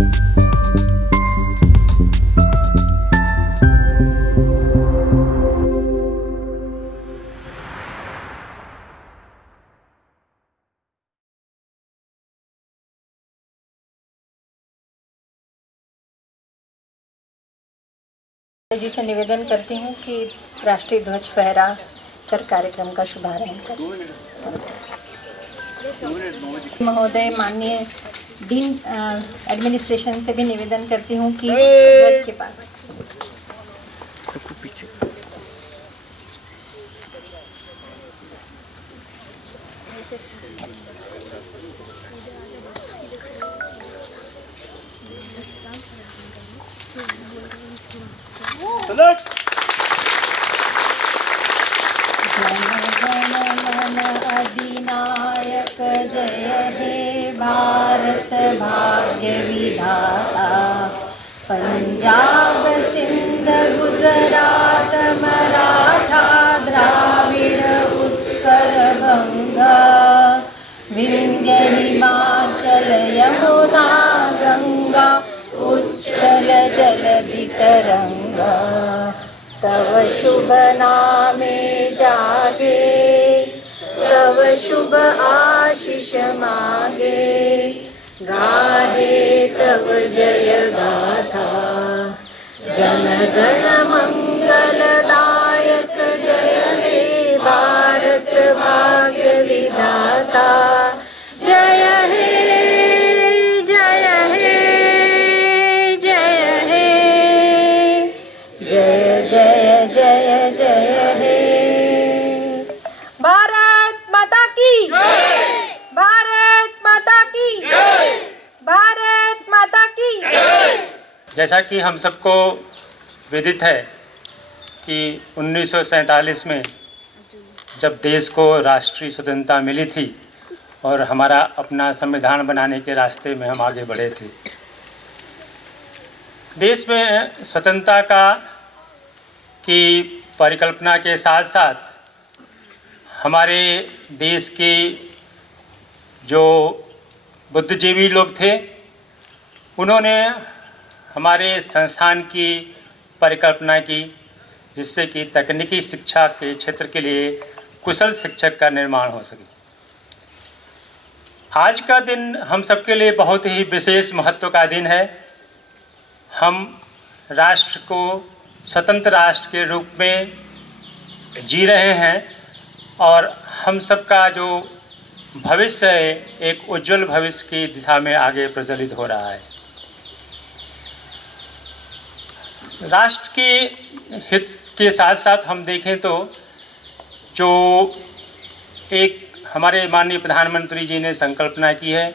जी से निवेदन करती हूँ कि राष्ट्रीय ध्वज फहरा कर कार्यक्रम का शुभारंभ करें। महोदय, माननीय डीन एडमिनिस्ट्रेशन से भी निवेदन करती हूँ कि ध्वज के पास अधिनायक जय हे भारत भाग्य विधाता, पंजाब सिंध गुजरात मराठा द्राविड़ उत्कल बंगा, विंध्य हिमाचल यमुना गंगा उच्छल जलधि तरंगा, तव शुभ नामे जागे तव शुभ आशीष मागे, गाहे तव जय गाथा, जन गण मंगलदायक जय हे भारत भाग्य विधाता, जय हे जय हे जय हे जय जय जय जय हे। भारत माता की जय, भारत माता की जय, भारत माता की जय। जैसा कि हम सबको विदित है कि 1947 में जब देश को राष्ट्रीय स्वतंत्रता मिली थी और हमारा अपना संविधान बनाने के रास्ते में हम आगे बढ़े थे, देश में स्वतंत्रता की परिकल्पना के साथ साथ हमारे देश के जो बुद्धिजीवी लोग थे, उन्होंने हमारे संस्थान की परिकल्पना की, जिससे कि तकनीकी शिक्षा के क्षेत्र के लिए कुशल शिक्षक का निर्माण हो सके। आज का दिन हम सबके लिए बहुत ही विशेष महत्व का दिन है। हम राष्ट्र को स्वतंत्र राष्ट्र के रूप में जी रहे हैं और हम सबका जो भविष्य है एक उज्जवल भविष्य की दिशा में आगे प्रज्वलित हो रहा है। राष्ट्र के हित के साथ साथ हम देखें तो जो एक हमारे माननीय प्रधानमंत्री जी ने संकल्पना की है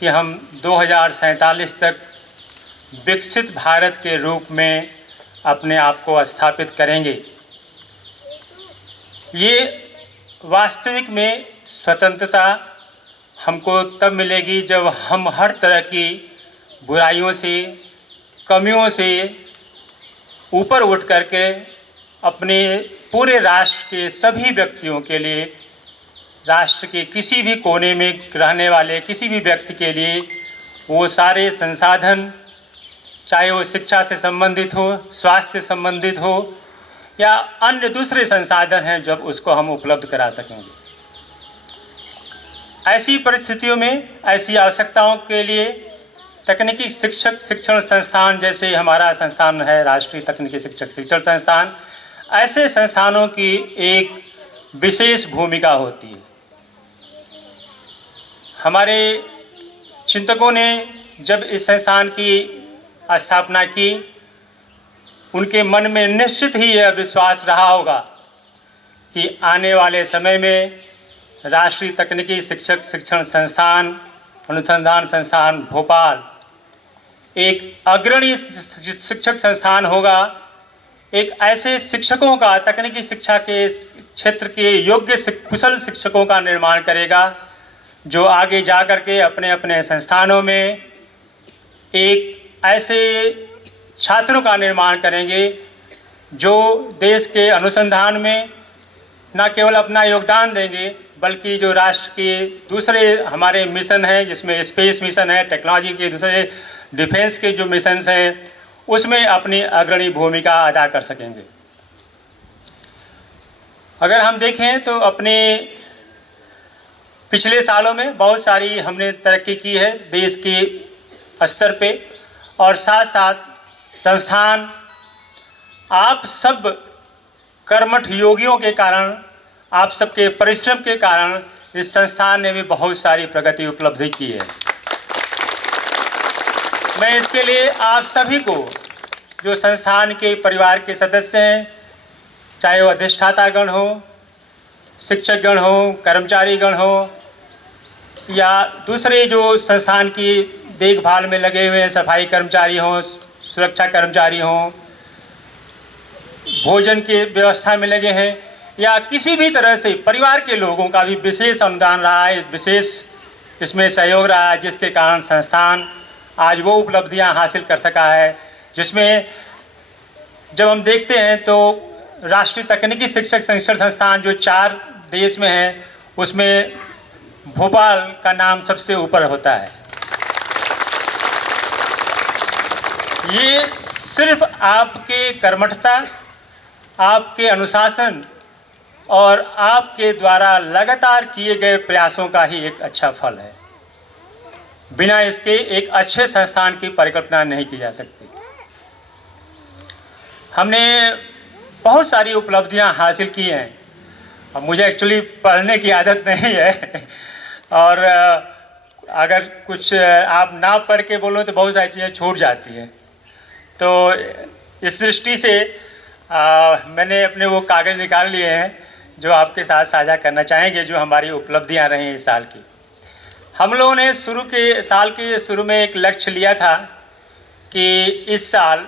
कि हम 2047 तक विकसित भारत के रूप में अपने आप को स्थापित करेंगे। ये वास्तविक में स्वतंत्रता हमको तब मिलेगी जब हम हर तरह की बुराइयों से, कमियों से ऊपर उठ करके अपने पूरे राष्ट्र के सभी व्यक्तियों के लिए, राष्ट्र के किसी भी कोने में रहने वाले किसी भी व्यक्ति के लिए वो सारे संसाधन, चाहे वो शिक्षा से संबंधित हो, स्वास्थ्य से संबंधित हो या अन्य दूसरे संसाधन हैं, जब उसको हम उपलब्ध करा सकेंगे। ऐसी परिस्थितियों में, ऐसी आवश्यकताओं के लिए तकनीकी शिक्षक शिक्षण संस्थान, जैसे हमारा संस्थान है राष्ट्रीय तकनीकी शिक्षक शिक्षण संस्थान, ऐसे संस्थानों की एक विशेष भूमिका होती है। हमारे चिंतकों ने जब इस संस्थान की स्थापना की, उनके मन में निश्चित ही यह विश्वास रहा होगा कि आने वाले समय में राष्ट्रीय तकनीकी शिक्षक शिक्षण संस्थान अनुसंधान संस्थान भोपाल एक अग्रणी शिक्षक संस्थान होगा। एक ऐसे शिक्षकों का, तकनीकी शिक्षा के क्षेत्र के योग्य कुशल शिक्षकों का निर्माण करेगा, जो आगे जा कर के अपने अपने संस्थानों में एक ऐसे छात्रों का निर्माण करेंगे जो देश के अनुसंधान में न केवल अपना योगदान देंगे, बल्कि जो राष्ट्र के दूसरे हमारे मिशन हैं, जिसमें स्पेस मिशन है, टेक्नोलॉजी के दूसरे डिफेंस के जो मिशंस हैं उसमें अपनी अग्रणी भूमिका अदा कर सकेंगे। अगर हम देखें तो अपने पिछले सालों में बहुत सारी हमने तरक्की की है देश के स्तर पे, और साथ साथ संस्थान आप सब कर्मठ योगियों के कारण, आप सबके परिश्रम के कारण इस संस्थान ने भी बहुत सारी प्रगति उपलब्धि की है। मैं इसके लिए आप सभी को, जो संस्थान के परिवार के सदस्य हैं, चाहे वो अधिष्ठातागण हो, शिक्षकगण हो, कर्मचारीगण हो, या दूसरे जो संस्थान की देखभाल में लगे हुए सफाई कर्मचारी हों, सुरक्षा कर्मचारी हों, भोजन की व्यवस्था में लगे हैं, या किसी भी तरह से परिवार के लोगों का भी विशेष अनुदान रहा है, विशेष इसमें सहयोग रहा है, जिसके कारण संस्थान आज वो उपलब्धियां हासिल कर सका है जिसमें जब हम देखते हैं तो राष्ट्रीय तकनीकी शिक्षक शिक्षण संस्थान जो 4 देश में है उसमें भोपाल का नाम सबसे ऊपर होता है। ये सिर्फ आपके कर्मठता, आपके अनुशासन और आपके द्वारा लगातार किए गए प्रयासों का ही एक अच्छा फल है। बिना इसके एक अच्छे संस्थान की परिकल्पना नहीं की जा सकती। हमने बहुत सारी उपलब्धियां हासिल की हैं। अब मुझे एक्चुअली पढ़ने की आदत नहीं है और अगर कुछ आप ना पढ़ के बोलो तो बहुत सारी चीज़ें छूट जाती हैं। तो इस दृष्टि से मैंने अपने वो कागज़ निकाल लिए हैं जो आपके साथ साझा करना चाहेंगे, जो हमारी उपलब्धियां रही इस साल की। हम लोगों ने साल के शुरू में एक लक्ष्य लिया था कि इस साल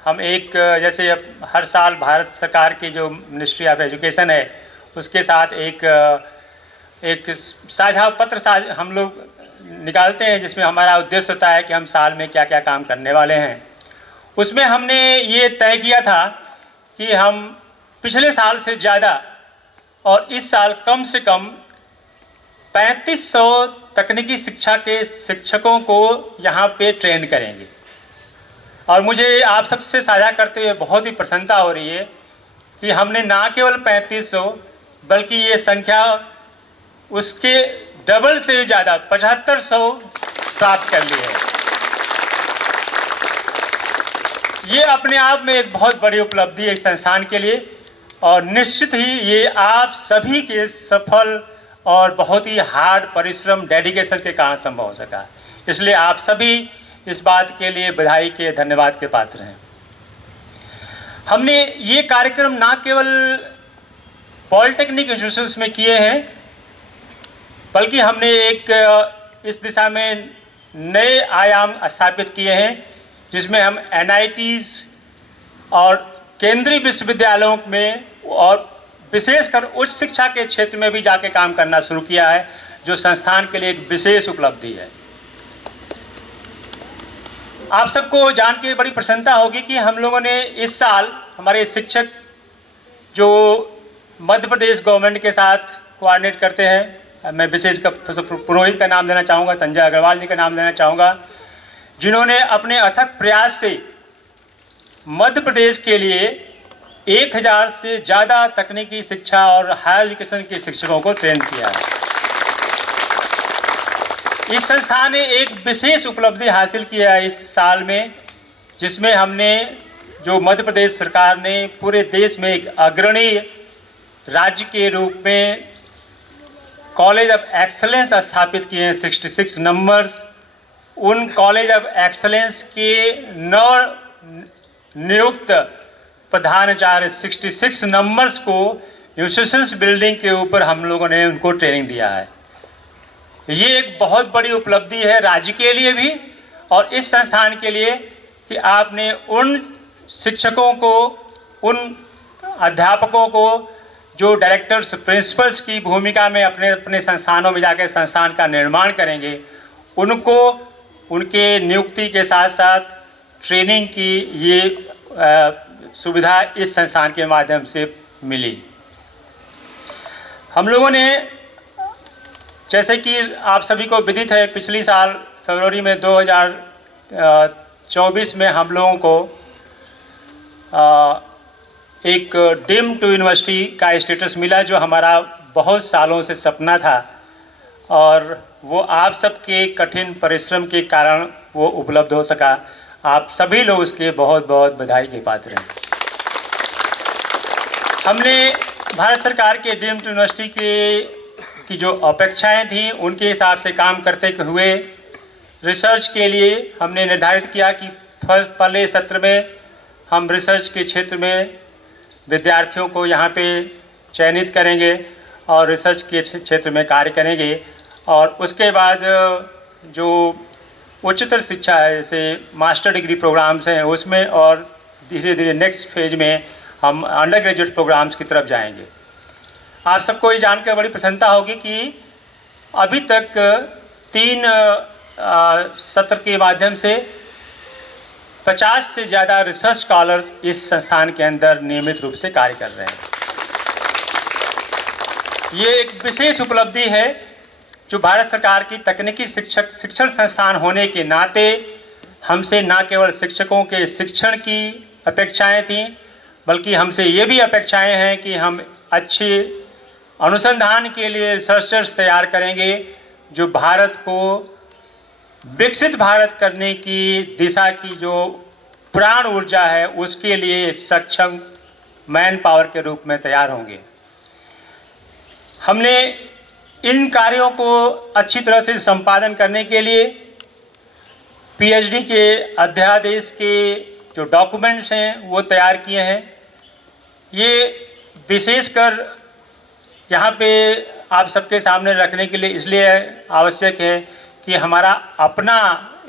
हम एक, जैसे हर साल भारत सरकार की जो मिनिस्ट्री ऑफ एजुकेशन है उसके साथ एक साझा पत्र हम लोग निकालते हैं, जिसमें हमारा उद्देश्य होता है कि हम साल में क्या क्या काम करने वाले हैं। उसमें हमने ये तय किया था कि हम पिछले साल से ज़्यादा और इस साल कम से कम 3500 तकनीकी शिक्षा के शिक्षकों को यहाँ पे ट्रेन करेंगे। और मुझे आप सबसे साझा करते हुए बहुत ही प्रसन्नता हो रही है कि हमने ना केवल 3500 बल्कि ये संख्या उसके डबल से ज़्यादा 7500 प्राप्त कर ली है। ये अपने आप में एक बहुत बड़ी उपलब्धि है इस संस्थान के लिए, और निश्चित ही ये आप सभी के सफल और बहुत ही हार्ड परिश्रम, डेडिकेशन के कारण संभव हो सका। इसलिए आप सभी इस बात के लिए बधाई के, धन्यवाद के पात्र हैं। हमने ये कार्यक्रम ना केवल पॉलिटेक्निक इंस्टीट्यूशंस में किए हैं, बल्कि हमने एक इस दिशा में नए आयाम स्थापित किए हैं, जिसमें हम NITs और केंद्रीय विश्वविद्यालयों में और विशेषकर उच्च शिक्षा के क्षेत्र में भी जाके काम करना शुरू किया है, जो संस्थान के लिए एक विशेष उपलब्धि है। आप सबको जान के बड़ी प्रसन्नता होगी कि हम लोगों ने इस साल हमारे शिक्षक जो मध्य प्रदेश गवर्नमेंट के साथ कोऑर्डिनेट करते हैं, मैं विशेषकर पुरोहित का नाम लेना चाहूँगा, संजय अग्रवाल जी का नाम लेना चाहूँगा, जिन्होंने अपने अथक प्रयास से मध्य प्रदेश के लिए 1000 से ज़्यादा तकनीकी शिक्षा और हायर एजुकेशन के शिक्षकों को ट्रेन किया है। इस संस्थान ने एक विशेष उपलब्धि हासिल किया है इस साल में, जिसमें हमने, जो मध्य प्रदेश सरकार ने पूरे देश में एक अग्रणी राज्य के रूप में कॉलेज ऑफ एक्सलेंस स्थापित किए हैं। 66 नंबर्स, उन कॉलेज ऑफ एक्सलेंस के नव नियुक्त प्रधानाचार्य 66 नंबर्स को इंस्टीट्यूशंस बिल्डिंग के ऊपर हम लोगों ने उनको ट्रेनिंग दिया है। ये एक बहुत बड़ी उपलब्धि है राज्य के लिए भी और इस संस्थान के लिए कि आपने उन शिक्षकों को, उन अध्यापकों को जो डायरेक्टर्स, प्रिंसिपल्स की भूमिका में अपने अपने संस्थानों में जाकर संस्थान का निर्माण करेंगे, उनको उनके नियुक्ति के साथ साथ ट्रेनिंग की ये सुविधा इस संस्थान के माध्यम से मिली। हम लोगों ने, जैसे कि आप सभी को विदित है, पिछली साल फरवरी में 2024 में हम लोगों को एक डीम्ड टू यूनिवर्सिटी का स्टेटस मिला, जो हमारा बहुत सालों से सपना था और वो आप सबके कठिन परिश्रम के कारण वो उपलब्ध हो सका। आप सभी लोग उसके बहुत बहुत बधाई के पात्र हैं। हमने भारत सरकार के डीम्ड यूनिवर्सिटी की जो अपेक्षाएं थी उनके हिसाब से काम करते हुए रिसर्च के लिए हमने निर्धारित किया कि पहले सत्र में हम रिसर्च के क्षेत्र में विद्यार्थियों को यहाँ पे चयनित करेंगे और रिसर्च के क्षेत्र में कार्य करेंगे, और उसके बाद जो उच्चतर शिक्षा है जैसे मास्टर डिग्री प्रोग्राम्स हैं उसमें, और धीरे धीरे नेक्स्ट फेज में हम अंडर ग्रेजुएट प्रोग्राम्स की तरफ जाएंगे। आप सबको ये जानकर बड़ी प्रसन्नता होगी कि अभी तक 3 सत्र के माध्यम से 50 से ज़्यादा रिसर्च स्कॉलर्स इस संस्थान के अंदर नियमित रूप से कार्य कर रहे हैं। ये एक विशेष उपलब्धि है जो भारत सरकार की तकनीकी शिक्षण संस्थान होने के नाते हमसे न केवल शिक्षकों के शिक्षण की अपेक्षाएं थीं, बल्कि हमसे ये भी अपेक्षाएं हैं कि हम अच्छे अनुसंधान के लिए रिसर्चर्स तैयार करेंगे जो भारत को विकसित भारत करने की दिशा की जो प्राण ऊर्जा है उसके लिए सक्षम मैन पावर के रूप में तैयार होंगे। हमने इन कार्यों को अच्छी तरह से संपादन करने के लिए पीएचडी के अध्यादेश के जो डॉक्यूमेंट्स हैं वो तैयार किए हैं। ये विशेषकर यहाँ पे आप सबके सामने रखने के लिए इसलिए आवश्यक है कि हमारा अपना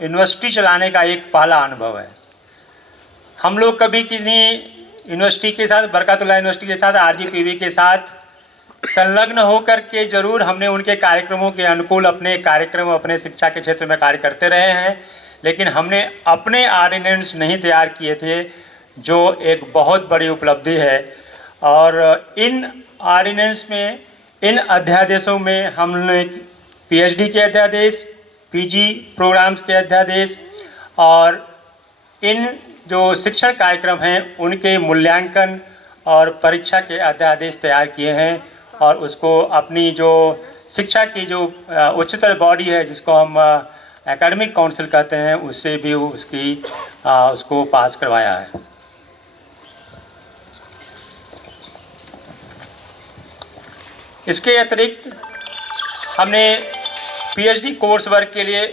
यूनिवर्सिटी चलाने का एक पहला अनुभव है। हम लोग कभी किसी यूनिवर्सिटी के साथ, बरकतुल्लाह यूनिवर्सिटी के साथ, आरजीपीवी के साथ संलग्न होकर के जरूर हमने उनके कार्यक्रमों के अनुकूल अपने कार्यक्रम अपने शिक्षा के क्षेत्र में कार्य करते रहे हैं, लेकिन हमने अपने ऑर्डिनेंस नहीं तैयार किए थे, जो एक बहुत बड़ी उपलब्धि है। और इन ऑर्डिनेंस में, इन अध्यादेशों में हमने पीएचडी के अध्यादेश, पीजी प्रोग्राम्स के अध्यादेश और इन जो शिक्षण कार्यक्रम हैं उनके मूल्यांकन और परीक्षा के अध्यादेश तैयार किए हैं, और उसको अपनी जो शिक्षा की जो उच्चतर बॉडी है जिसको हम एकेडमिक काउंसिल कहते हैं उससे भी उसको पास करवाया है। इसके अतिरिक्त हमने पीएचडी कोर्स वर्क के लिए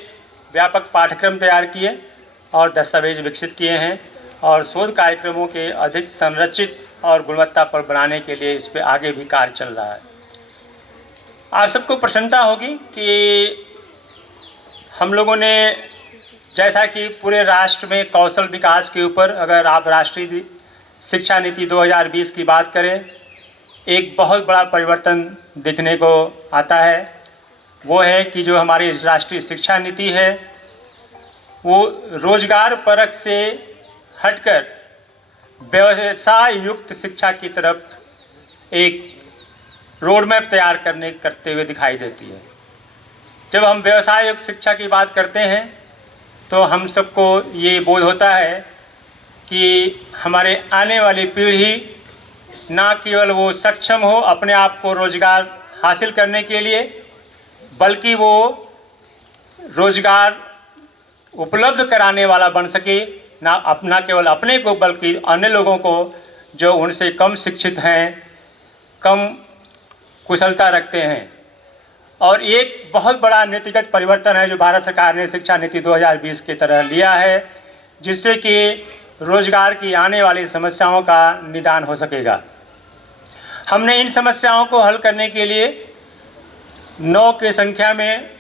व्यापक पाठ्यक्रम तैयार किए और दस्तावेज विकसित किए हैं, और शोध कार्यक्रमों के अधिक संरचित और गुणवत्ता पर बनाने के लिए इस पे आगे भी कार्य चल रहा है। आप सबको प्रसन्नता होगी कि हम लोगों ने, जैसा कि पूरे राष्ट्र में कौशल विकास के ऊपर अगर आप राष्ट्रीय शिक्षा नीति 2020 की बात करें, एक बहुत बड़ा परिवर्तन दिखने को आता है। वो है कि जो हमारी राष्ट्रीय शिक्षा नीति है वो रोजगार परक से हटकर व्यवसाय युक्त शिक्षा की तरफ एक रोड मैप तैयार करते हुए दिखाई देती है। जब हम व्यवसाय युक्त शिक्षा की बात करते हैं तो हम सबको ये बोध होता है कि हमारे आने वाली पीढ़ी ना केवल वो सक्षम हो अपने आप को रोजगार हासिल करने के लिए, बल्कि वो रोजगार उपलब्ध कराने वाला बन सके, ना केवल अपने को बल्कि अन्य लोगों को जो उनसे कम शिक्षित हैं, कम कुशलता रखते हैं। और एक बहुत बड़ा नीतिगत परिवर्तन है जो भारत सरकार ने शिक्षा नीति 2020 के तरह लिया है, जिससे कि रोजगार की आने वाली समस्याओं का निदान हो सकेगा। हमने इन समस्याओं को हल करने के लिए 9 की संख्या में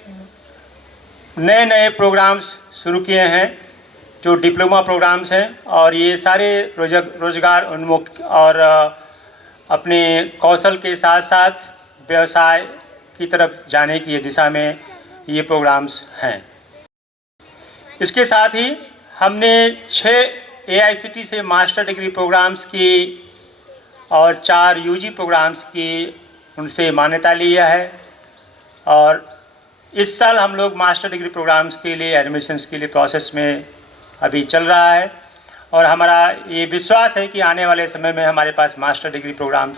नए नए प्रोग्राम्स शुरू किए हैं जो डिप्लोमा प्रोग्राम्स हैं, और ये सारे रोजगार उन्मुख और अपने कौशल के साथ साथ व्यवसाय की तरफ जाने की दिशा में ये प्रोग्राम्स हैं। इसके साथ ही हमने 6 AICTE से मास्टर डिग्री प्रोग्राम्स की और 4 UG प्रोग्राम्स की उनसे मान्यता लिया है, और इस साल हम लोग मास्टर डिग्री प्रोग्राम्स के लिए एडमिशन्स के लिए प्रोसेस में अभी चल रहा है और हमारा ये विश्वास है कि आने वाले समय में हमारे पास मास्टर डिग्री प्रोग्राम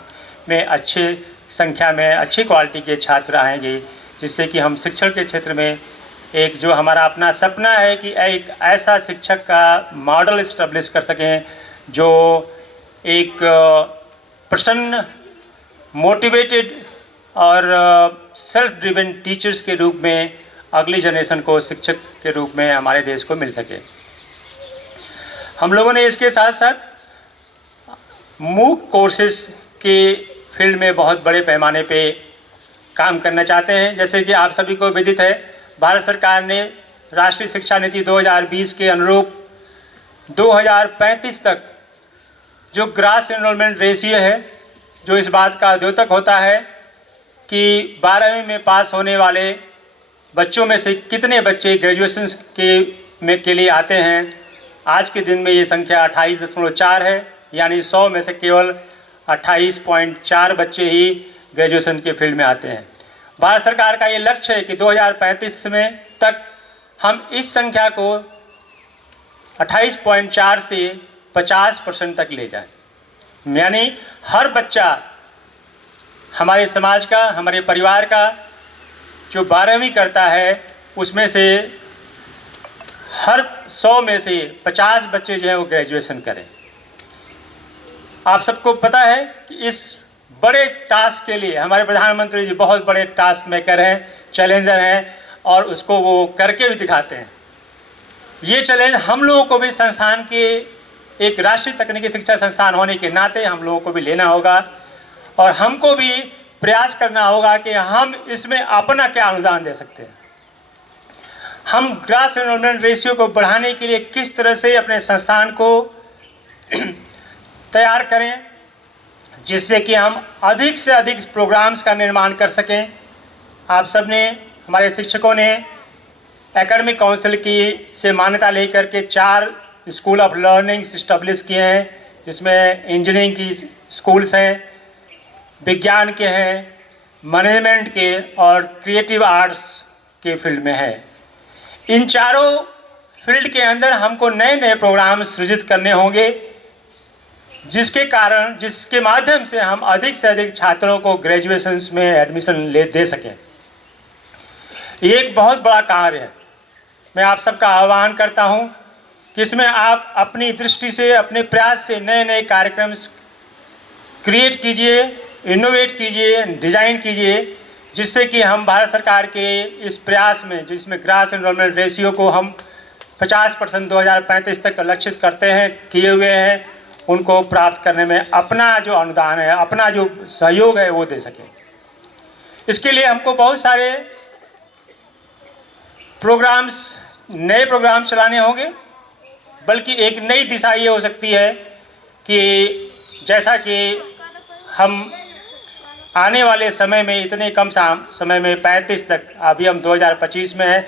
में अच्छी संख्या में अच्छी क्वालिटी के छात्र आएंगे, जिससे कि हम शिक्षण के क्षेत्र में एक जो हमारा अपना सपना है कि एक ऐसा शिक्षक का मॉडल इस्टेब्लिश कर सकें जो एक प्रसन्न, मोटिवेटेड और सेल्फ ड्रिवन टीचर्स के रूप में अगली जनरेशन को शिक्षक के रूप में हमारे देश को मिल सके। हम लोगों ने इसके साथ साथ मूक कोर्सेज के फील्ड में बहुत बड़े पैमाने पे काम करना चाहते हैं। जैसे कि आप सभी को विदित है, भारत सरकार ने राष्ट्रीय शिक्षा नीति 2020 के अनुरूप 2035 तक जो ग्रास एनरोलमेंट रेशियो है, जो इस बात का द्योतक होता है कि 12वीं में पास होने वाले बच्चों में से कितने बच्चे ग्रेजुएशन के लिए आते हैं, आज के दिन में ये संख्या 28.4 है, यानी 100 में से केवल 28.4 बच्चे ही ग्रेजुएशन के फील्ड में आते हैं। भारत सरकार का ये लक्ष्य है कि 2035 में तक हम इस संख्या को 28.4 से 50% तक ले जाएं, यानी हर बच्चा हमारे समाज का, हमारे परिवार का जो 12वीं करता है उसमें से हर 100 में से 50 बच्चे जो हैं वो ग्रेजुएशन करें। आप सबको पता है कि इस बड़े टास्क के लिए हमारे प्रधानमंत्री जी बहुत बड़े टास्क मेकर हैं, चैलेंजर हैं और उसको वो करके भी दिखाते हैं। ये चैलेंज हम लोगों को भी संस्थान के एक राष्ट्रीय तकनीकी शिक्षा संस्थान होने के नाते हम लोगों को भी लेना होगा और हमको भी प्रयास करना होगा कि हम इसमें अपना क्या अनुदान दे सकते हैं। हम ग्रास एनरोलमेंट रेशियो को बढ़ाने के लिए किस तरह से अपने संस्थान को तैयार करें, जिससे कि हम अधिक से अधिक प्रोग्राम्स का निर्माण कर सकें। आप सब ने, हमारे शिक्षकों ने एकेडमिक काउंसिल की से मान्यता लेकर के 4 स्कूल ऑफ लर्निंग इस्टेब्लिश किए हैं, जिसमें इंजीनियरिंग की स्कूल्स हैं, विज्ञान के हैं, मैनेजमेंट के और क्रिएटिव आर्ट्स के फील्ड में है। इन चारों फील्ड के अंदर हमको नए नए प्रोग्राम सृजित करने होंगे, जिसके माध्यम से हम अधिक से अधिक छात्रों को ग्रेजुएशंस में एडमिशन दे सकें। ये एक बहुत बड़ा कार्य है। मैं आप सबका आह्वान करता हूं कि इसमें आप अपनी दृष्टि से, अपने प्रयास से नए नए कार्यक्रम क्रिएट कीजिए, इनोवेट कीजिए, डिज़ाइन कीजिए, जिससे कि हम भारत सरकार के इस प्रयास में, जिसमें ग्रास एनरोलमेंट रेशियो को हम 50% 2035 तक लक्षित करते हैं, किए हुए हैं, उनको प्राप्त करने में अपना जो अनुदान है, अपना जो सहयोग है वो दे सकें। इसके लिए हमको बहुत सारे नए प्रोग्राम्स चलाने होंगे, बल्कि एक नई दिशा ये हो सकती है कि जैसा कि हम आने वाले समय में इतने कम समय में 35 तक, अभी हम 2025 में हैं,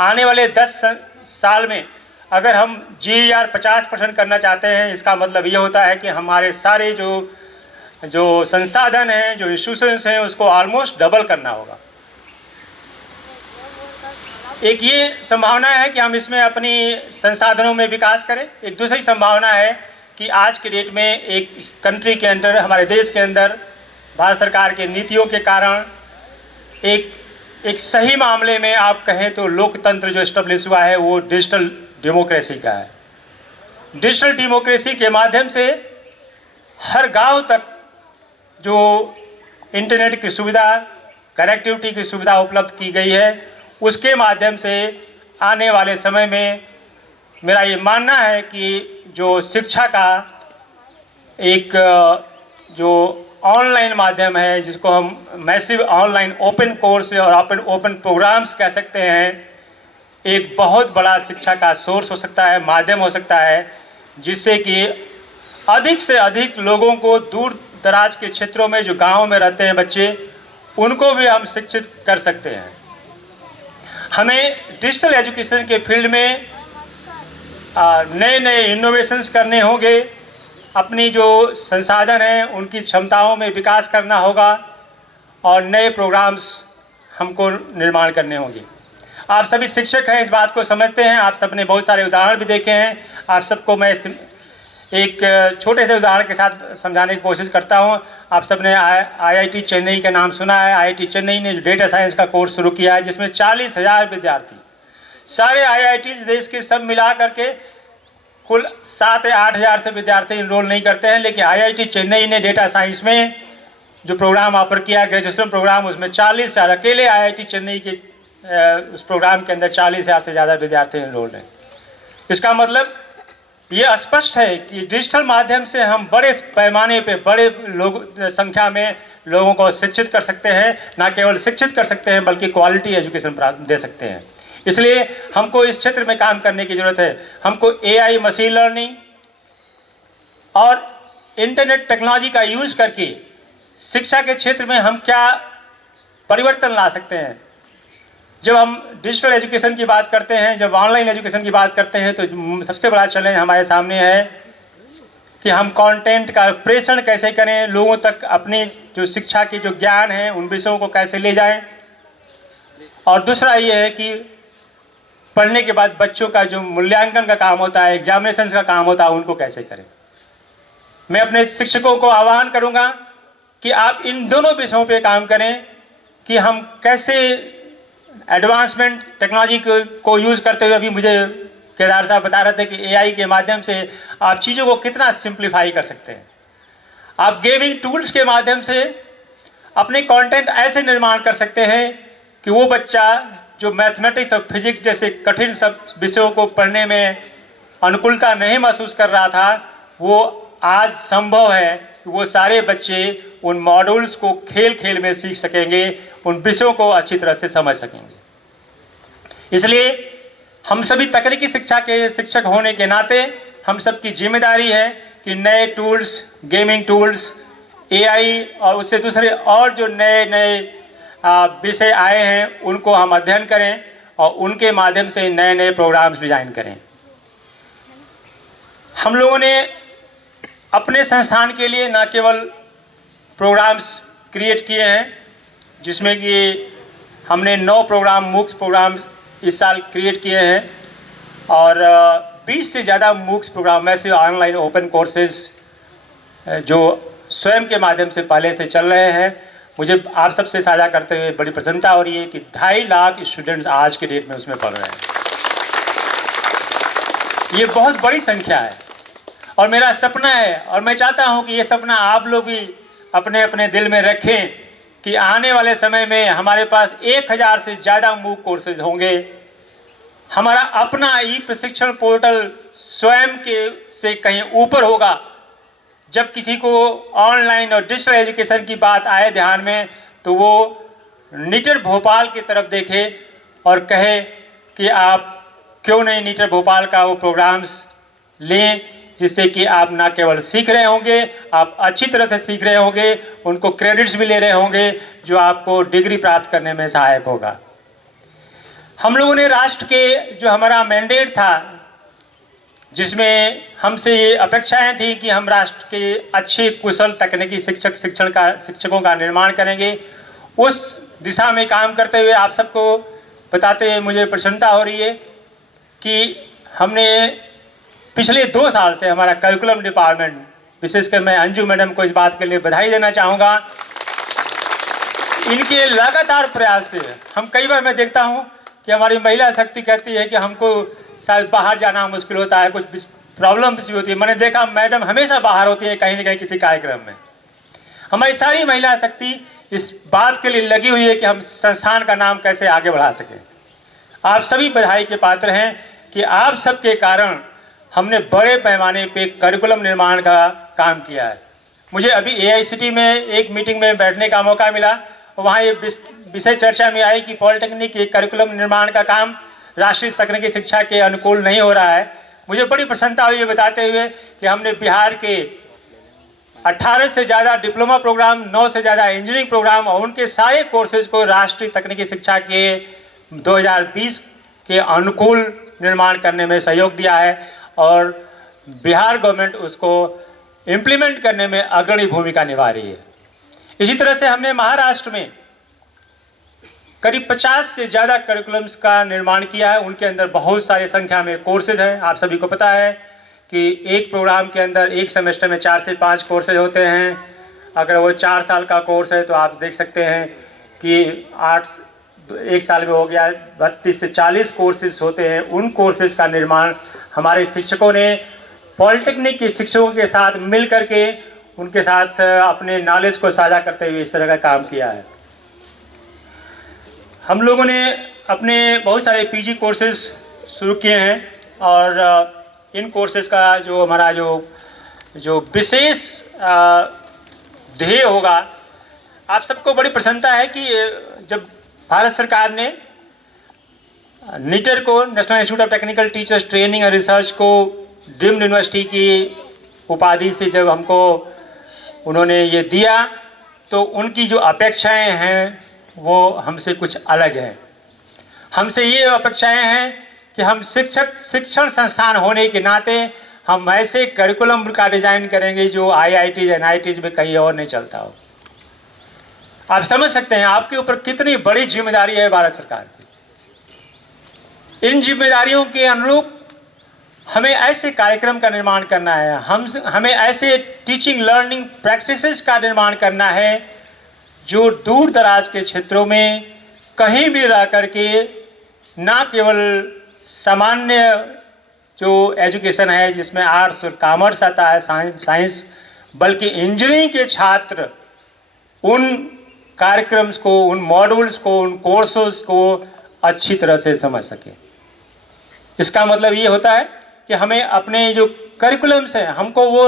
आने वाले 10 साल में अगर हम GER 50% करना चाहते हैं, इसका मतलब ये होता है कि हमारे सारे जो संसाधन हैं, जो इंस्टीट्यूशंस हैं, उसको ऑलमोस्ट डबल करना होगा। एक ये संभावना है कि हम इसमें अपनी संसाधनों में विकास करें। एक दूसरी संभावना है कि आज के डेट में एक कंट्री के अंदर, हमारे देश के अंदर भारत सरकार के नीतियों के कारण एक सही मामले में आप कहें तो लोकतंत्र जो एस्टेब्लिश हुआ है वो डिजिटल डेमोक्रेसी का है। डिजिटल डेमोक्रेसी के माध्यम से हर गांव तक जो इंटरनेट की सुविधा, कनेक्टिविटी की सुविधा उपलब्ध की गई है, उसके माध्यम से आने वाले समय में मेरा ये मानना है कि जो शिक्षा का एक जो ऑनलाइन माध्यम है, जिसको हम मैसिव ऑनलाइन ओपन कोर्स और ओपन प्रोग्राम्स कह सकते हैं, एक बहुत बड़ा शिक्षा का सोर्स हो सकता है, माध्यम हो सकता है, जिससे कि अधिक से अधिक लोगों को दूर दराज के क्षेत्रों में, जो गाँव में रहते हैं बच्चे, उनको भी हम शिक्षित कर सकते हैं। हमें डिजिटल एजुकेशन के फील्ड में नए नए इनोवेशंस करने होंगे, अपनी जो संसाधन हैं उनकी क्षमताओं में विकास करना होगा और नए प्रोग्राम्स हमको निर्माण करने होंगे। आप सभी शिक्षक हैं, इस बात को समझते हैं। आप सबने बहुत सारे उदाहरण भी देखे हैं। आप सबको मैं एक छोटे से उदाहरण के साथ समझाने की कोशिश करता हूं। आप सबने IIT चेन्नई का नाम सुना है। IIT चेन्नई ने जो डेटा साइंस का कोर्स शुरू किया है, जिसमें 40,000 विद्यार्थी, सारे IITs देश के सब मिला करके कुल 7 या 8,000 से विद्यार्थी इनरोल नहीं करते हैं, लेकिन IIT चेन्नई ने डेटा साइंस में जो प्रोग्राम ऑफर किया, ग्रेजुएशन प्रोग्राम, उसमें 40,000 अकेले IIT चेन्नई के उस प्रोग्राम के अंदर 40,000 से ज़्यादा विद्यार्थी इनरोल्ड हैं। इसका मतलब ये स्पष्ट है कि डिजिटल माध्यम से हम बड़े पैमाने पे, बड़े लोग संख्या में लोगों को शिक्षित कर सकते हैं। ना केवल शिक्षित कर सकते हैं, बल्कि क्वालिटी एजुकेशन प्राप्त दे सकते हैं। इसलिए हमको इस क्षेत्र में काम करने की ज़रूरत है। हमको AI, मशीन लर्निंग और इंटरनेट टेक्नोलॉजी का यूज़ करके शिक्षा के क्षेत्र में हम क्या परिवर्तन ला सकते हैं। जब हम डिजिटल एजुकेशन की बात करते हैं, जब ऑनलाइन एजुकेशन की बात करते हैं, तो सबसे बड़ा चैलेंज हमारे सामने है कि हम कंटेंट का प्रेषण कैसे करें, लोगों तक अपनी जो शिक्षा के जो ज्ञान है उन विषयों को कैसे ले जाएं। और दूसरा ये है कि पढ़ने के बाद बच्चों का जो मूल्यांकन का काम होता है, एग्जामिनेशन का काम होता है, उनको कैसे करें। मैं अपने शिक्षकों को आह्वान करूँगा कि आप इन दोनों विषयों पे काम करें कि हम कैसे एडवांसमेंट टेक्नोलॉजी को यूज़ करते हुए, अभी मुझे केदार साहब बता रहे थे कि AI के माध्यम से आप चीज़ों को कितना सिंप्लीफाई कर सकते हैं। आप गेमिंग टूल्स के माध्यम से अपने कंटेंट ऐसे निर्माण कर सकते हैं कि वो बच्चा जो मैथमेटिक्स और फिजिक्स जैसे कठिन सब विषयों को पढ़ने में अनुकूलता नहीं महसूस कर रहा था, वो आज संभव है कि वो सारे बच्चे उन मॉड्यूल्स को खेल खेल में सीख सकेंगे, उन विषयों को अच्छी तरह से समझ सकेंगे। इसलिए हम सभी तकनीकी शिक्षा के शिक्षक होने के नाते हम सबकी जिम्मेदारी है कि नए टूल्स, गेमिंग टूल्स, AI और उससे दूसरे और जो नए नए विषय आए हैं उनको हम अध्ययन करें और उनके माध्यम से नए नए प्रोग्राम्स डिजाइन करें। हम लोगों ने अपने संस्थान के लिए न केवल प्रोग्राम्स क्रिएट किए हैं, जिसमें कि हमने 9 प्रोग्राम, मूक्स प्रोग्राम्स इस साल क्रिएट किए हैं और 20 से ज़्यादा मूक्स प्रोग्राम ऐसे ऑनलाइन ओपन कोर्सेज जो स्वयं के माध्यम से पहले से चल रहे हैं। मुझे आप सबसे साझा करते हुए बड़ी प्रसन्नता हो रही है कि 2.5 लाख स्टूडेंट्स आज के डेट में उसमें पढ़ रहे हैं। ये बहुत बड़ी संख्या है और मेरा सपना है और मैं चाहता हूं कि ये सपना आप लोग भी अपने अपने दिल में रखें कि आने वाले समय में हमारे पास 1000 से ज़्यादा मूक कोर्सेज होंगे। हमारा अपना ई प्रशिक्षण पोर्टल स्वयं के से कहीं ऊपर होगा। जब किसी को ऑनलाइन और डिजिटल एजुकेशन की बात आए ध्यान में, तो वो नीटर भोपाल की तरफ देखे और कहे कि आप क्यों नहीं नीटर भोपाल का वो प्रोग्राम्स लें, जिससे कि आप ना केवल सीख रहे होंगे, आप अच्छी तरह से सीख रहे होंगे, उनको क्रेडिट्स भी ले रहे होंगे जो आपको डिग्री प्राप्त करने में सहायक होगा। हम लोगों ने राष्ट्र के जो हमारा मैंडेट था, जिसमें हमसे ये अपेक्षाएं थी कि हम राष्ट्र के अच्छे कुशल तकनीकी शिक्षकों का निर्माण करेंगे, उस दिशा में काम करते हुए आप सबको बताते हुए मुझे प्रसन्नता हो रही है कि हमने पिछले 2 साल से हमारा करिकुलम डिपार्टमेंट, विशेषकर मैं अंजू मैडम को इस बात के लिए बधाई देना चाहूँगा। इनके लगातार प्रयास से हम कई बार मैं देखता हूँ कि हमारी महिला शक्ति कहती है कि हमको शायद बाहर जाना मुश्किल होता है, कुछ प्रॉब्लम भी होती है। मैंने देखा मैडम हमेशा बाहर होती है कहीं न कहीं किसी कार्यक्रम में। हमारी सारी महिला शक्ति इस बात के लिए लगी हुई है कि हम संस्थान का नाम कैसे आगे बढ़ा सकें। आप सभी बधाई के पात्र हैं कि आप सबके कारण हमने बड़े पैमाने पे करिकुलम निर्माण का काम किया है। मुझे अभी AICT में एक मीटिंग में बैठने का मौका मिला और वहाँ ये विषय चर्चा में आई कि पॉलिटेक्निक के करिकुलम निर्माण का काम राष्ट्रीय तकनीकी शिक्षा के अनुकूल नहीं हो रहा है। मुझे बड़ी प्रसन्नता हुई ये बताते हुए कि हमने बिहार के 18 से ज़्यादा डिप्लोमा प्रोग्राम, 9 से ज़्यादा इंजीनियरिंग प्रोग्राम और उनके सारे कोर्सेज को राष्ट्रीय तकनीकी शिक्षा के 2020 के अनुकूल निर्माण करने में सहयोग दिया है और बिहार गवर्नमेंट उसको इम्प्लीमेंट करने में अग्रणी भूमिका निभा रही है। इसी तरह से हमने महाराष्ट्र में करीब 50 से ज़्यादा करिकुलम्स का निर्माण किया है। उनके अंदर बहुत सारे संख्या में कोर्सेज हैं। आप सभी को पता है कि एक प्रोग्राम के अंदर एक सेमेस्टर में 4 से 5 कोर्सेज होते हैं। अगर वो 4 साल का कोर्स है तो आप देख सकते हैं कि 1 साल में हो गया 32 से 40 कोर्सेज होते हैं। उन कोर्सेज का निर्माण हमारे शिक्षकों ने पॉलिटेक्निक के शिक्षकों के साथ मिल करके उनके साथ अपने नॉलेज को साझा करते हुए इस तरह का काम किया है। हम लोगों ने अपने बहुत सारे पीजी कोर्सेज शुरू किए हैं और इन कोर्सेज का जो हमारा जो विशेष ध्येय होगा, आप सबको बड़ी प्रसन्नता है कि जब भारत सरकार ने नीटर को, national institute of technical teachers training और रिसर्च को डीम्ड यूनिवर्सिटी की उपाधि से जब हमको उन्होंने ये दिया, तो उनकी जो अपेक्षाएं हैं वो हमसे कुछ अलग है। हमसे ये अपेक्षाएं हैं कि हम शिक्षण संस्थान होने के नाते हम ऐसे करिकुलम का डिज़ाइन करेंगे जो IITs NITs में कहीं और नहीं चलता हो। आप समझ सकते हैं आपके ऊपर कितनी बड़ी जिम्मेदारी है भारत सरकार की। इन जिम्मेदारियों के अनुरूप हमें ऐसे कार्यक्रम का निर्माण करना है, हमें ऐसे टीचिंग लर्निंग प्रैक्टिसेस का निर्माण करना है जो दूर दराज के क्षेत्रों में कहीं भी रह करके ना केवल सामान्य जो एजुकेशन है जिसमें आर्ट्स और कॉमर्स आता है, साइंस, बल्कि इंजीनियरिंग के छात्र उन कार्यक्रम्स को, उन मॉड्यूल्स को, उन कोर्सेज को अच्छी तरह से समझ सके। इसका मतलब ये होता है कि हमें अपने जो करिकुलम्स हैं, हमको वो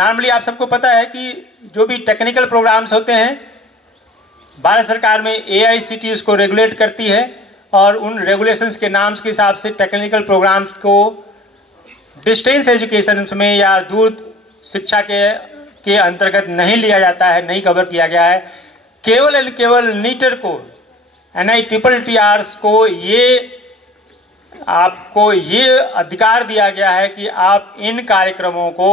नॉर्मली आप सबको पता है कि जो भी टेक्निकल प्रोग्राम्स होते हैं भारत सरकार में AICTE उसको रेगुलेट करती है और उन रेगुलेशंस के नाम के हिसाब से टेक्निकल प्रोग्राम्स को डिस्टेंस एजुकेशन में या दूर शिक्षा के अंतर्गत नहीं लिया जाता है, नहीं कवर किया गया है। केवल नीटर को, NITTRs को आपको ये अधिकार दिया गया है कि आप इन कार्यक्रमों को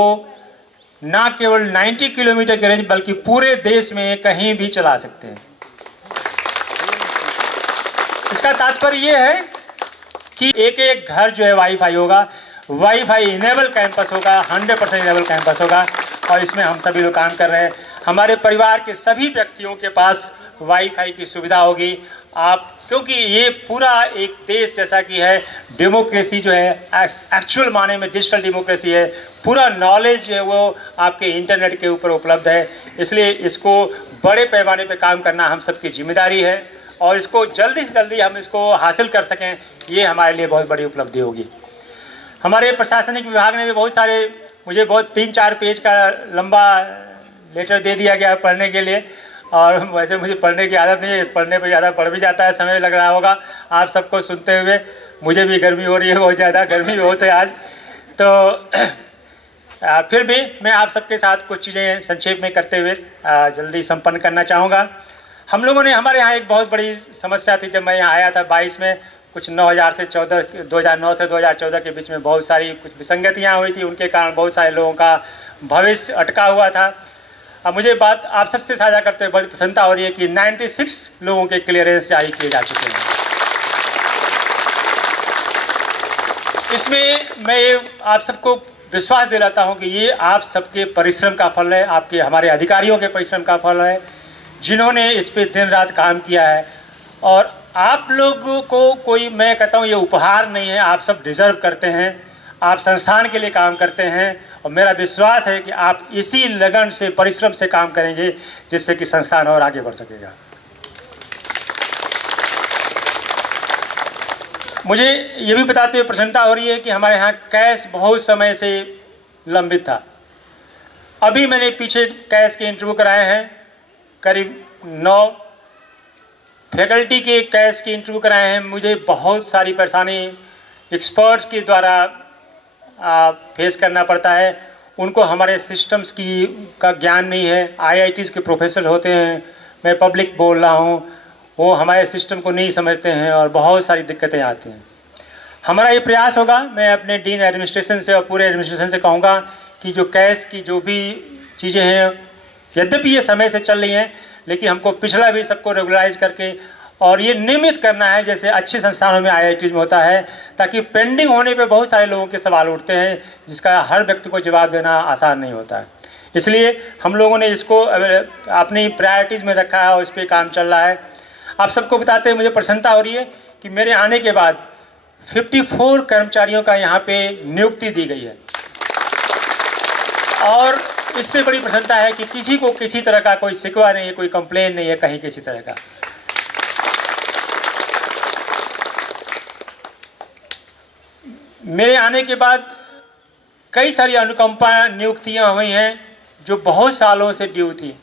ना केवल 90 किलोमीटर के रेंज बल्कि पूरे देश में कहीं भी चला सकते हैं। इसका तात्पर्य ये है कि एक घर जो है वाईफाई होगा, वाईफाई इनेबल कैंपस होगा, 100% इनेबल कैंपस होगा और इसमें हम सभी लोग काम कर रहे हैं। हमारे परिवार के सभी व्यक्तियों के पास वाईफाई की सुविधा होगी। आप क्योंकि ये पूरा एक देश जैसा कि है, डेमोक्रेसी जो है एक्चुअल माने में डिजिटल डेमोक्रेसी है, पूरा नॉलेज जो है वो आपके इंटरनेट के ऊपर उपलब्ध है। इसलिए इसको बड़े पैमाने पे काम करना हम सबकी जिम्मेदारी है और इसको जल्दी से जल्दी हम इसको हासिल कर सकें, ये हमारे लिए बहुत बड़ी उपलब्धि होगी। हमारे प्रशासनिक विभाग ने भी बहुत सारे, मुझे बहुत 3-4 पेज का लंबा लेटर दे दिया गया पढ़ने के लिए और वैसे मुझे पढ़ने की आदत नहीं है, पढ़ने पर ज़्यादा पढ़ भी जाता है, समय लग रहा होगा आप सबको सुनते हुए। मुझे भी गर्मी हो रही है, बहुत ज़्यादा गर्मी बहुत है आज। तो फिर भी मैं आप सबके साथ कुछ चीज़ें संक्षेप में करते हुए जल्दी संपन्न करना चाहूँगा। हम लोगों ने, हमारे यहाँ एक बहुत बड़ी समस्या थी जब मैं यहाँ आया था 22 में, कुछ 2009 से 2014 के बीच में बहुत सारी कुछ विसंगतियाँ हुई थी, उनके कारण बहुत सारे लोगों का भविष्य अटका हुआ था। अब मुझे बात आप सबसे साझा करते हुए बहुत प्रसन्नता हो रही है कि 96 लोगों के क्लियरेंस जारी किए जा चुके हैं। इसमें मैं ये आप सबको विश्वास दिलाता हूँ कि ये आप सबके परिश्रम का फल है, आपके हमारे अधिकारियों के परिश्रम का फल है जिन्होंने इस पे दिन रात काम किया है। और आप लोगों को कोई, मैं कहता हूँ ये उपहार नहीं है, आप सब डिज़र्व करते हैं, आप संस्थान के लिए काम करते हैं और मेरा विश्वास है कि आप इसी लगन से, परिश्रम से काम करेंगे जिससे कि संस्थान और आगे बढ़ सकेगा। मुझे ये भी बताते हुए प्रसन्नता हो रही है कि हमारे यहाँ कैश बहुत समय से लंबित था। अभी मैंने पीछे कैश के इंटरव्यू कराए हैं, करीब 9 फैकल्टी के कैश के इंटरव्यू कराए हैं। मुझे बहुत सारी परेशानी एक्सपर्ट्स के द्वारा फेस करना पड़ता है। उनको हमारे सिस्टम्स का ज्ञान नहीं है। IITs के प्रोफेसर होते हैं, मैं पब्लिक बोल रहा हूँ, वो हमारे सिस्टम को नहीं समझते हैं और बहुत सारी दिक्कतें आती हैं। हमारा ये प्रयास होगा, मैं अपने डीन एडमिनिस्ट्रेशन से और पूरे एडमिनिस्ट्रेशन से कहूँगा कि जो कैश की जो भी चीज़ें हैं, यद्यपि ये समय से चल रही हैं, लेकिन हमको पिछला भी सबको रेगुलराइज करके और ये नियमित करना है, जैसे अच्छे संस्थानों में IIT में होता है, ताकि पेंडिंग होने पे बहुत सारे लोगों के सवाल उठते हैं जिसका हर व्यक्ति को जवाब देना आसान नहीं होता है। इसलिए हम लोगों ने इसको अपनी प्रायोरिटीज़ में रखा है और इस पर काम चल रहा है। आप सबको बताते हुए मुझे प्रसन्नता हो रही है कि मेरे आने के बाद 54 कर्मचारियों का यहाँ पे नियुक्ति दी गई है, और इससे बड़ी प्रसन्नता है कि किसी को किसी तरह का कोई शिकवा नहीं है, कोई कंप्लेन नहीं है कहीं किसी तरह का। मेरे आने के बाद कई सारी अनुकंपा नियुक्तियां हुई हैं जो बहुत सालों से ड्यू थी,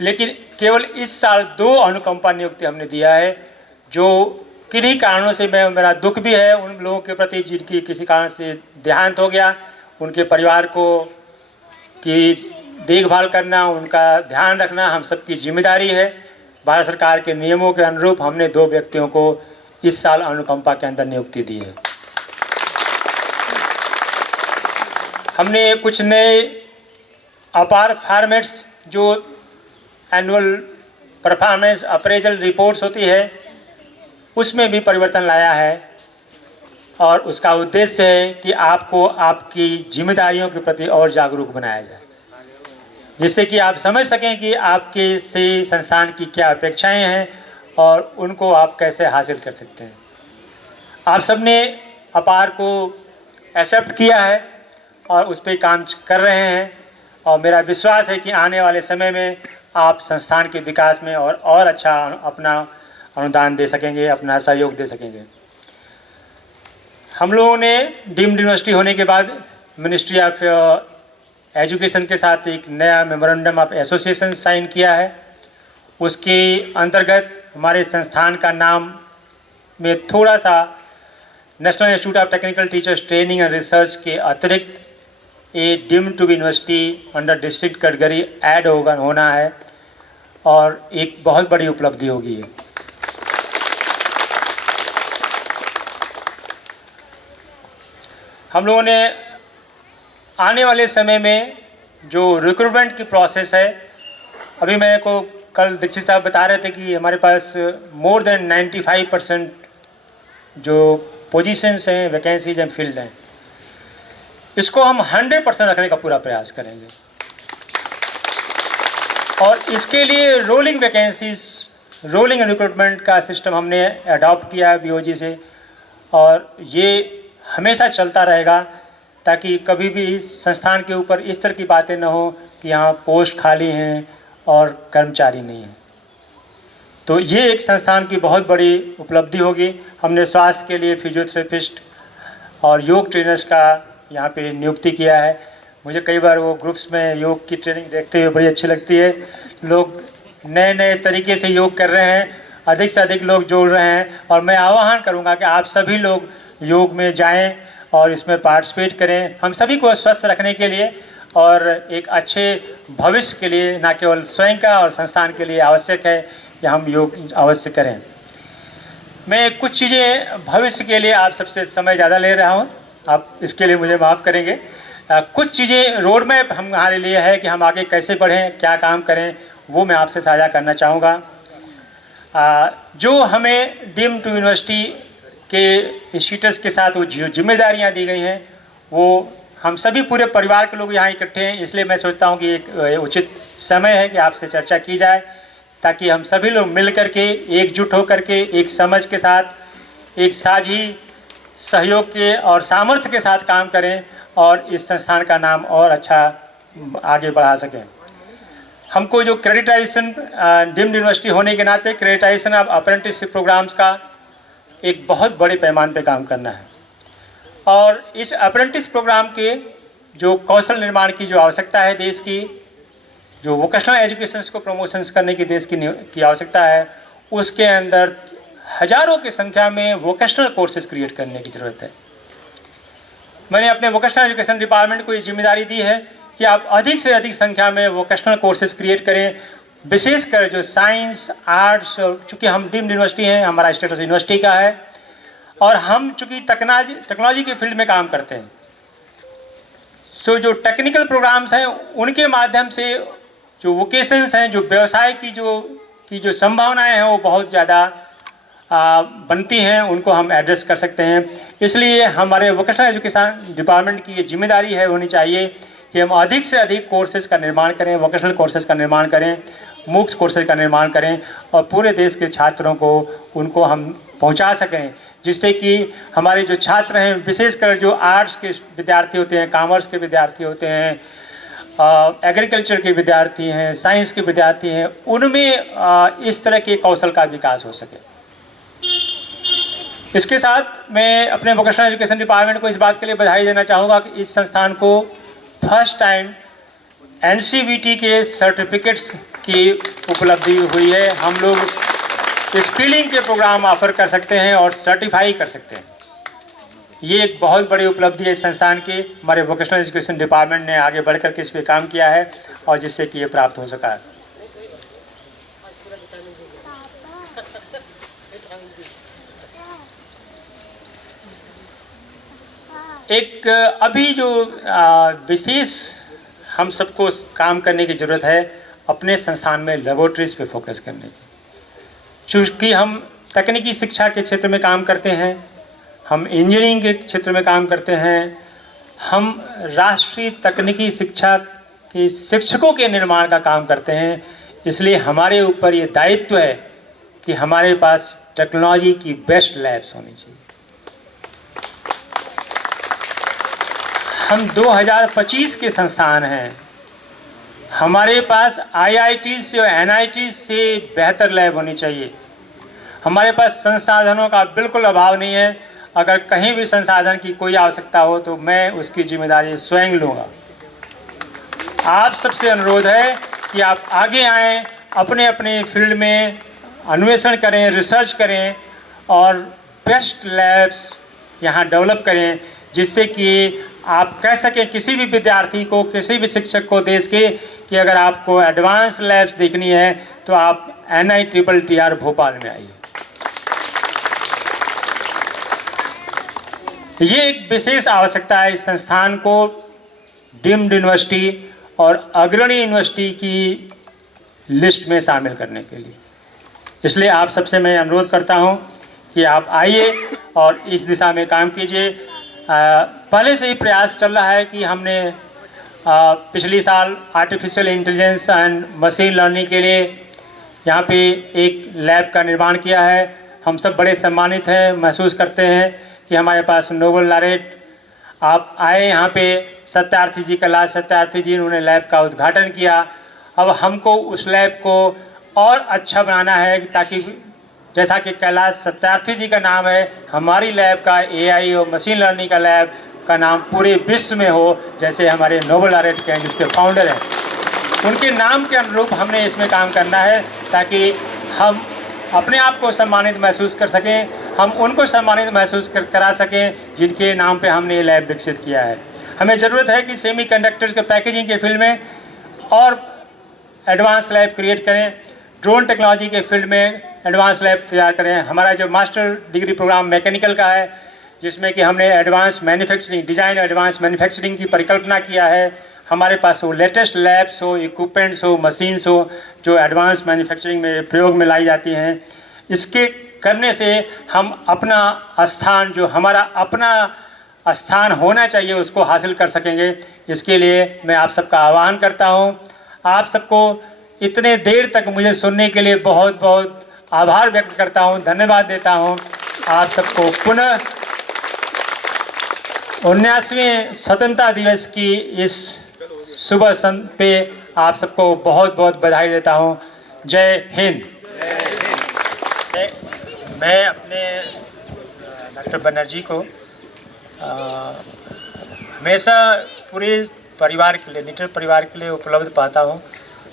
लेकिन केवल इस साल 2 अनुकंपा नियुक्ति हमने दिया है, जो किन्हीं कारणों से मेरा दुख भी है उन लोगों के प्रति जिनकी किसी कारण से देहांत हो गया। उनके परिवार को की देखभाल करना, उनका ध्यान रखना हम सबकी जिम्मेदारी है। भारत सरकार के नियमों के अनुरूप हमने 2 व्यक्तियों को इस साल अनुकंपा के अंदर नियुक्ति दी है। हमने कुछ नए अपार फॉर्मेट्स जो एनुअल परफॉर्मेंस अप्रेजल रिपोर्ट्स होती है उसमें भी परिवर्तन लाया है, और उसका उद्देश्य है कि आपको आपकी जिम्मेदारियों के प्रति और जागरूक बनाया जाए, जिससे कि आप समझ सकें कि आपके से संस्थान की क्या अपेक्षाएं हैं और उनको आप कैसे हासिल कर सकते हैं। आप सबने अपार को एक्सेप्ट किया है और उस पर काम कर रहे हैं, और मेरा विश्वास है कि आने वाले समय में आप संस्थान के विकास में और अच्छा अपना अनुदान दे सकेंगे, अपना सहयोग दे सकेंगे। हम लोगों ने डीम्ड यूनिवर्सिटी होने के बाद मिनिस्ट्री ऑफ एजुकेशन के साथ एक नया मेमोरेंडम ऑफ एसोसिएशन साइन किया है। उसके अंतर्गत हमारे संस्थान का नाम में थोड़ा सा national institute of technical teachers training and research के अतिरिक्त a deemed to be university under district category add होना है, और एक बहुत बड़ी उपलब्धि होगी ये। हम लोगों ने आने वाले समय में जो रिक्रूटमेंट की प्रोसेस है, अभी मेरे को कल दीक्षित साहब बता रहे थे कि हमारे पास मोर देन 95% जो पोजीशंस हैं, वैकेंसीज हैं, फिल्ड हैं। इसको हम 100% रखने का पूरा प्रयास करेंगे, और इसके लिए रोलिंग वैकेंसीज, रोलिंग रिक्रूटमेंट का सिस्टम हमने अडॉप्ट किया है BOG से, और ये हमेशा चलता रहेगा, ताकि कभी भी संस्थान के ऊपर इस तरह की बातें न हो कि यहाँ पोस्ट खाली हैं और कर्मचारी नहीं हैं। तो ये एक संस्थान की बहुत बड़ी उपलब्धि होगी। हमने स्वास्थ्य के लिए फिजियोथेरेपिस्ट और योग ट्रेनर्स का यहाँ पे नियुक्ति किया है। मुझे कई बार वो ग्रुप्स में योग की ट्रेनिंग देखते हुए बड़ी अच्छी लगती है। लोग नए नए तरीके से योग कर रहे हैं, अधिक से अधिक लोग जोड़ रहे हैं, और मैं आह्वान करूँगा कि आप सभी लोग योग में जाएं और इसमें पार्टिसिपेट करें। हम सभी को स्वस्थ रखने के लिए और एक अच्छे भविष्य के लिए, न केवल स्वयं का और संस्थान के लिए आवश्यक है कि हम योग अवश्य करें। मैं कुछ चीज़ें भविष्य के लिए आप सबसे समय ज़्यादा ले रहा हूँ, आप इसके लिए मुझे माफ़ करेंगे। कुछ चीज़ें रोड मैप हमारे लिए है कि हम आगे कैसे बढ़ें, क्या काम करें, वो मैं आपसे साझा करना चाहूँगा। जो हमें डीम्ड टू यूनिवर्सिटी के इंस्टीट्यूट्स के साथ वो जो जिम्मेदारियाँ दी गई हैं, वो हम सभी पूरे परिवार के लोग यहाँ इकट्ठे हैं, इसलिए मैं सोचता हूँ कि एक उचित समय है कि आपसे चर्चा की जाए, ताकि हम सभी लोग मिल कर के एकजुट होकर के एक समझ के साथ, एक साझी सहयोग के और सामर्थ्य के साथ काम करें और इस संस्थान का नाम और अच्छा आगे बढ़ा सकें। हमको जो क्रेडिटाइजेशन डीम्ड यूनिवर्सिटी होने के नाते क्रेडिटाइजेशन ऑफ अप्रेंटिसशिप प्रोग्राम्स का एक बहुत बड़े पैमाने पे काम करना है, और इस अप्रेंटिस प्रोग्राम के जो कौशल निर्माण की जो आवश्यकता है, देश की जो वोकेशनल एजुकेशन को प्रमोशंस करने की देश की आवश्यकता है, उसके अंदर हज़ारों की संख्या में वोकेशनल कोर्सेज क्रिएट करने की ज़रूरत है। मैंने अपने वोकेशनल एजुकेशन डिपार्टमेंट को ये जिम्मेदारी दी है कि आप अधिक से अधिक संख्या में वोकेशनल कोर्सेज क्रिएट करें, विशेषकर जो साइंस, आर्ट्स, और चूँकि हम डीम्ड यूनिवर्सिटी हैं, हमारा स्टेटस यूनिवर्सिटी का है, और हम चूँकि टेक्नोलॉजी के फील्ड में काम करते हैं, सो जो टेक्निकल प्रोग्राम्स हैं उनके माध्यम से जो वोकेशंस हैं, जो व्यवसाय की की जो संभावनाएं हैं वो बहुत ज़्यादा बनती हैं, उनको हम एड्रेस कर सकते हैं। इसलिए हमारे वोकेशनल एजुकेशन डिपार्टमेंट की ये जिम्मेदारी है होनी चाहिए कि हम अधिक से अधिक कोर्सेज़ का निर्माण करें, वोकेशनल कोर्सेज़ का निर्माण करें, मूक्स कोर्सेज़ का निर्माण करें और पूरे देश के छात्रों को उनको हम पहुंचा सकें, जिससे कि हमारे जो छात्र हैं, विशेषकर जो आर्ट्स के विद्यार्थी होते हैं, कॉमर्स के विद्यार्थी होते हैं, एग्रीकल्चर के विद्यार्थी हैं, साइंस के विद्यार्थी हैं, उनमें इस तरह के कौशल का विकास हो सके। इसके साथ मैं अपने वोकेशनल एजुकेशन डिपार्टमेंट को इस बात के लिए बधाई देना चाहूँगा कि इस संस्थान को फर्स्ट टाइम NCVT के सर्टिफिकेट्स की उपलब्धि हुई है। हम लोग स्किलिंग के प्रोग्राम ऑफर कर सकते हैं और सर्टिफाई कर सकते हैं। ये एक बहुत बड़ी उपलब्धि है संस्थान की। हमारे वोकेशनल एजुकेशन डिपार्टमेंट ने आगे बढ़ कर के इस पर काम किया है और जिससे कि ये प्राप्त हो सका है। एक अभी जो विशेष हम सबको काम करने की ज़रूरत है, अपने संस्थान में लेबोरेटरीज़ पे फोकस करने की। चूँकि हम तकनीकी शिक्षा के क्षेत्र में काम करते हैं, हम इंजीनियरिंग के क्षेत्र में काम करते हैं, हम राष्ट्रीय तकनीकी शिक्षा के शिक्षकों के निर्माण का काम करते हैं, इसलिए हमारे ऊपर ये दायित्व है कि हमारे पास टेक्नोलॉजी की बेस्ट लैब्स होनी चाहिए। हम 2025 के संस्थान हैं, हमारे पास IIT से और NIT से बेहतर लैब होनी चाहिए। हमारे पास संसाधनों का बिल्कुल अभाव नहीं है। अगर कहीं भी संसाधन की कोई आवश्यकता हो तो मैं उसकी जिम्मेदारी स्वयं लूँगा। आप सबसे अनुरोध है कि आप आगे आएँ, अपने अपने फील्ड में अन्वेषण करें, रिसर्च करें और बेस्ट लैब्स यहाँ डेवलप करें, जिससे कि आप कह सकें किसी भी विद्यार्थी को, किसी भी शिक्षक को देश के, कि अगर आपको एडवांस लैब्स देखनी है तो आप NITTR भोपाल में आइए। ये एक विशेष आवश्यकता है इस संस्थान को डीम्ड यूनिवर्सिटी और अग्रणी यूनिवर्सिटी की लिस्ट में शामिल करने के लिए। इसलिए आप सबसे मैं अनुरोध करता हूं कि आप आइए और इस दिशा में काम कीजिए। पहले से ही प्रयास चल रहा है कि हमने पिछली साल artificial intelligence and machine learning के लिए यहाँ पे एक लैब का निर्माण किया है। हम सब बड़े सम्मानित हैं, महसूस करते हैं कि हमारे पास नोबेल लॉरेट आप आए यहाँ पे, सत्यार्थी जी, कैलाश सत्यार्थी जी, उन्होंने लैब का उद्घाटन किया। अब हमको उस लैब को और अच्छा बनाना है ताकि जैसा कि कैलाश सत्यार्थी जी का नाम है, हमारी लैब का AI और मशीन लर्निंग का लैब का नाम पूरे विश्व में हो, जैसे हमारे नोबेल लॉरेट के हैं जिसके फाउंडर हैं, उनके नाम के अनुरूप हमने इसमें काम करना है ताकि हम अपने आप को सम्मानित महसूस कर सकें, हम उनको सम्मानित महसूस करा सकें जिनके नाम पे हमने ये लैब विकसित किया है। हमें ज़रूरत है कि सेमीकंडक्टर्स के पैकेजिंग के फील्ड में और एडवांस लैब क्रिएट करें, ड्रोन टेक्नोलॉजी के फील्ड में एडवांस लैब तैयार करें। हमारा जो मास्टर डिग्री प्रोग्राम मैकेनिकल का है, जिसमें कि हमने advance manufacturing, design advance manufacturing की परिकल्पना किया है। हमारे पास वो लेटेस्ट लैब्स हो, इक्विपमेंट्स हो, मशीन्स हो जो एडवांस मैन्युफैक्चरिंग में प्रयोग में लाई जाती हैं। इसके करने से हम अपना स्थान, जो हमारा अपना स्थान होना चाहिए, उसको हासिल कर सकेंगे। इसके लिए मैं आप सबका आह्वान करता हूँ। आप सबको इतने देर तक मुझे सुनने के लिए बहुत बहुत आभार व्यक्त करता हूँ, धन्यवाद देता हूँ। आप सबको पुनः 19वें स्वतंत्रता दिवस की इस शुभ संत पे आप सबको बहुत बहुत बधाई देता हूँ। जय हिंद। मैं अपने डॉक्टर बनर्जी को हमेशा पूरे परिवार के लिए, निटर परिवार के लिए उपलब्ध पाता हूँ।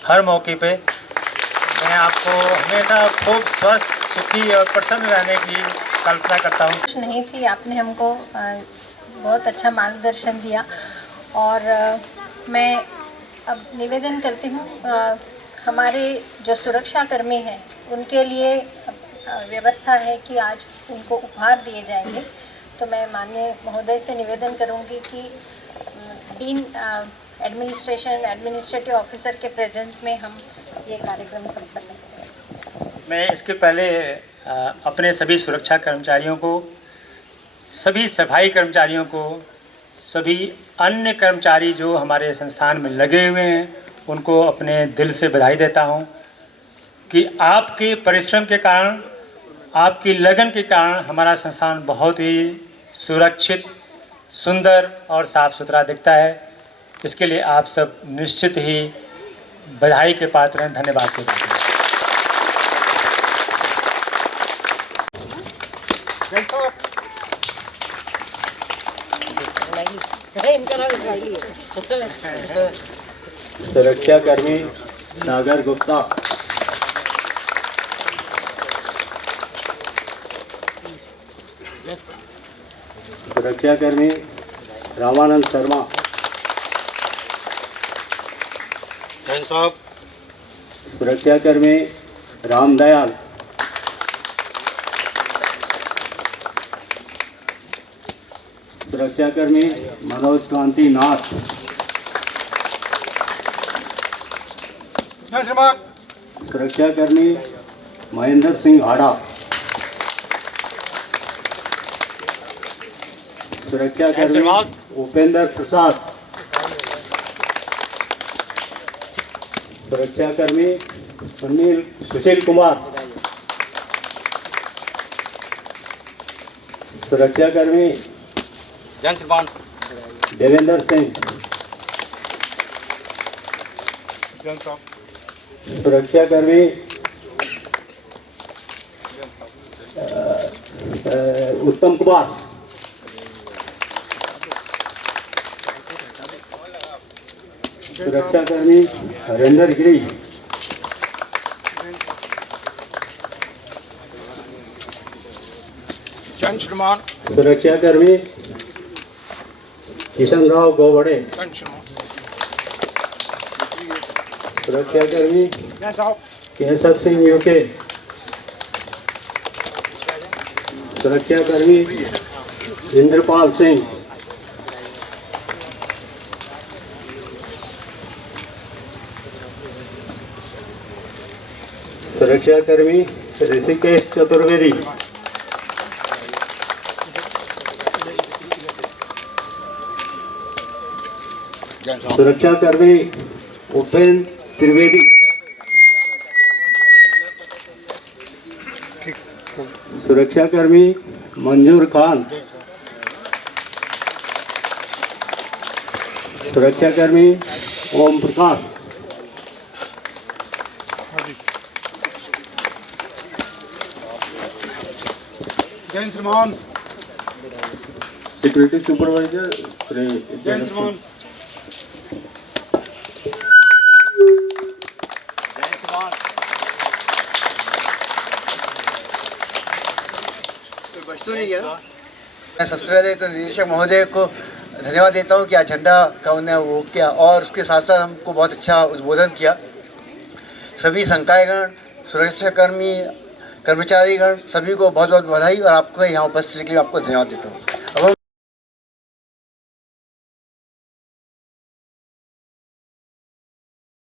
हर मौके पे मैं आपको हमेशा खूब स्वस्थ, सुखी और प्रसन्न रहने की कल्पना करता हूँ। कुछ नहीं थी, आपने हमको बहुत अच्छा मार्गदर्शन दिया और मैं अब निवेदन करती हूँ हमारे जो सुरक्षा कर्मी हैं उनके लिए व्यवस्था है कि आज उनको उपहार दिए जाएंगे। तो मैं माननीय महोदय से निवेदन करूँगी कि डीन एडमिनिस्ट्रेटिव ऑफिसर के प्रेजेंस में हम ये कार्यक्रम संपन्न करें। मैं इसके पहले अपने सभी सुरक्षा कर्मचारियों को, सभी सफाई कर्मचारियों को, सभी अन्य कर्मचारी जो हमारे संस्थान में लगे हुए हैं उनको अपने दिल से बधाई देता हूं कि आपके परिश्रम के कारण, आपकी लगन के कारण हमारा संस्थान बहुत ही सुरक्षित, सुंदर और साफ़ सुथरा दिखता है। इसके लिए आप सब निश्चित ही बधाई के पात्र हैं, धन्यवाद के पात्र हैं। सुरक्षा कर्मी सागर गुप्ता, सुरक्षा कर्मी रामानंद शर्मा, सुरक्षा कर्मी रामदयाल, सुरक्षा कर्मी मनोज कांति नाथ, सुरक्षा कर्मी महेंद्र सिंह हाड़ा, सुरक्षा कर्मी उपेंद्र प्रसाद, सुरक्षा कर्मी सुशील कुमार, सुरक्षा कर्मी देवेंद्र सिंह, सुरक्षा कर्मी उत्तम कुमार, सुरक्षा कर्मी हरेंद्र गिरी, सुरक्षा कर्मी किशन राव गोवड़े, सुरक्षा कर्मी केशव सिंह यूके, सुरक्षा कर्मी इंद्रपाल सिंह, सुरक्षा कर्मी ऋषिकेश चतुर्वेदी, सुरक्षा कर्मी उपेंद्र त्रिवेदी, सुरक्षा कर्मी मंजूर खान, सुरक्षा कर्मी ओम प्रकाश, सिक्योरिटी सुपरवाइजर श्री जय सिंह, मैं सबसे पहले तो निदेशक महोदय को धन्यवाद देता हूं कि आज झंडा का उन्हें वो किया और उसके साथ साथ हमको बहुत अच्छा उद्बोधन किया। सभी संकायगण, सुरक्षाकर्मी, कर्मचारीगण सभी को बहुत बहुत बधाई और आपको यहाँ उपस्थिति के लिए आपको धन्यवाद देता हूँ।